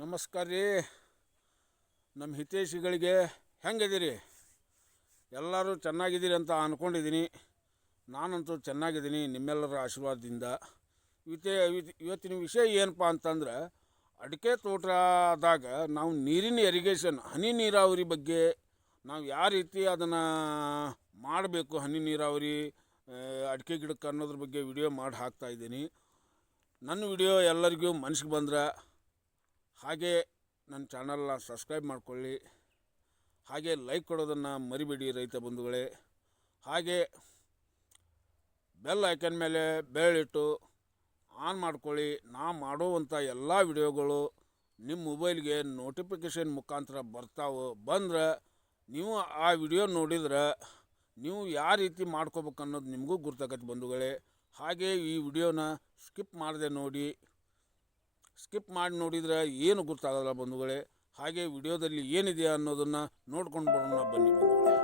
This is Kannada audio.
ನಮಸ್ಕಾರ ರೀ. ನಮ್ಮ ಹಿತೈಷಿಗಳಿಗೆ ಹೆಂಗಿದ್ದೀರಿ? ಎಲ್ಲರೂ ಚೆನ್ನಾಗಿದ್ದೀರಿ ಅಂತ ಅಂದ್ಕೊಂಡಿದ್ದೀನಿ. ನಾನಂತೂ ಚೆನ್ನಾಗಿದ್ದೀನಿ ನಿಮ್ಮೆಲ್ಲರ ಆಶೀರ್ವಾದದಿಂದ. ಇವತ್ತಿನ ವಿಷಯ ಏನಪ್ಪ ಅಂತಂದ್ರೆ, ಅಡಿಕೆ ತೋಟದಾಗ ನಾವು ನೀರಿನ ಇರಿಗೇಷನ್, ಹನಿ ನೀರಾವರಿ ಬಗ್ಗೆ ನಾವು ಯಾವ ರೀತಿ ಅದನ್ನು ಮಾಡಬೇಕು, ಹನಿ ನೀರಾವರಿ ಅಡಿಕೆ ಗಿಡಕ್ಕೆ ಅನ್ನೋದ್ರ ಬಗ್ಗೆ ವಿಡಿಯೋ ಮಾಡಿ ಹಾಕ್ತಾಯಿದ್ದೀನಿ. ನನ್ನ ವಿಡಿಯೋ ಎಲ್ಲರಿಗೂ ಮನಸ್ಸಿಗೆ ಬಂದ್ರೆ ಹಾಗೆ ನನ್ನ ಚಾನಲ್ನ ಸಬ್ಸ್ಕ್ರೈಬ್ ಮಾಡ್ಕೊಳ್ಳಿ, ಹಾಗೆ ಲೈಕ್ ಕೊಡೋದನ್ನು ಮರಿಬೇಡಿ ರೈತ ಬಂಧುಗಳೇ. ಹಾಗೆ ಬೆಲ್ ಐಕನ್ ಮೇಲೆ ಬೆರಳಿಟ್ಟು ಆನ್ ಮಾಡ್ಕೊಳ್ಳಿ. ನಾ ಮಾಡುವಂಥ ಎಲ್ಲ ವಿಡಿಯೋಗಳು ನಿಮ್ಮ ಮೊಬೈಲ್ಗೆ ನೋಟಿಫಿಕೇಷನ್ ಮುಖಾಂತರ ಬಂದ್ರೆ ನೀವು ಆ ವಿಡಿಯೋ ನೋಡಿದ್ರೆ ನೀವು ಯಾವ ರೀತಿ ಮಾಡ್ಕೋಬೇಕು ಅನ್ನೋದು ನಿಮಗೂ ಗುರ್ತಾಗತ್ತೆ ಬಂಧುಗಳೇ. ಹಾಗೆ ಈ ವಿಡಿಯೋನ ಸ್ಕಿಪ್ ಮಾಡದೆ ನೋಡಿ. ಸ್ಕಿಪ್ ಮಾಡಿ ನೋಡಿದರೆ ಏನು ಗೊತ್ತಾಗಲ್ಲ ಬಂಧುಗಳೇ. ಹಾಗೆ ವಿಡಿಯೋದಲ್ಲಿ ಏನಿದೆ ಅನ್ನೋದನ್ನು ನೋಡ್ಕೊಂಡು ಬರೋಣ ಬನ್ನಿ ಬಂಧುಗಳೇ.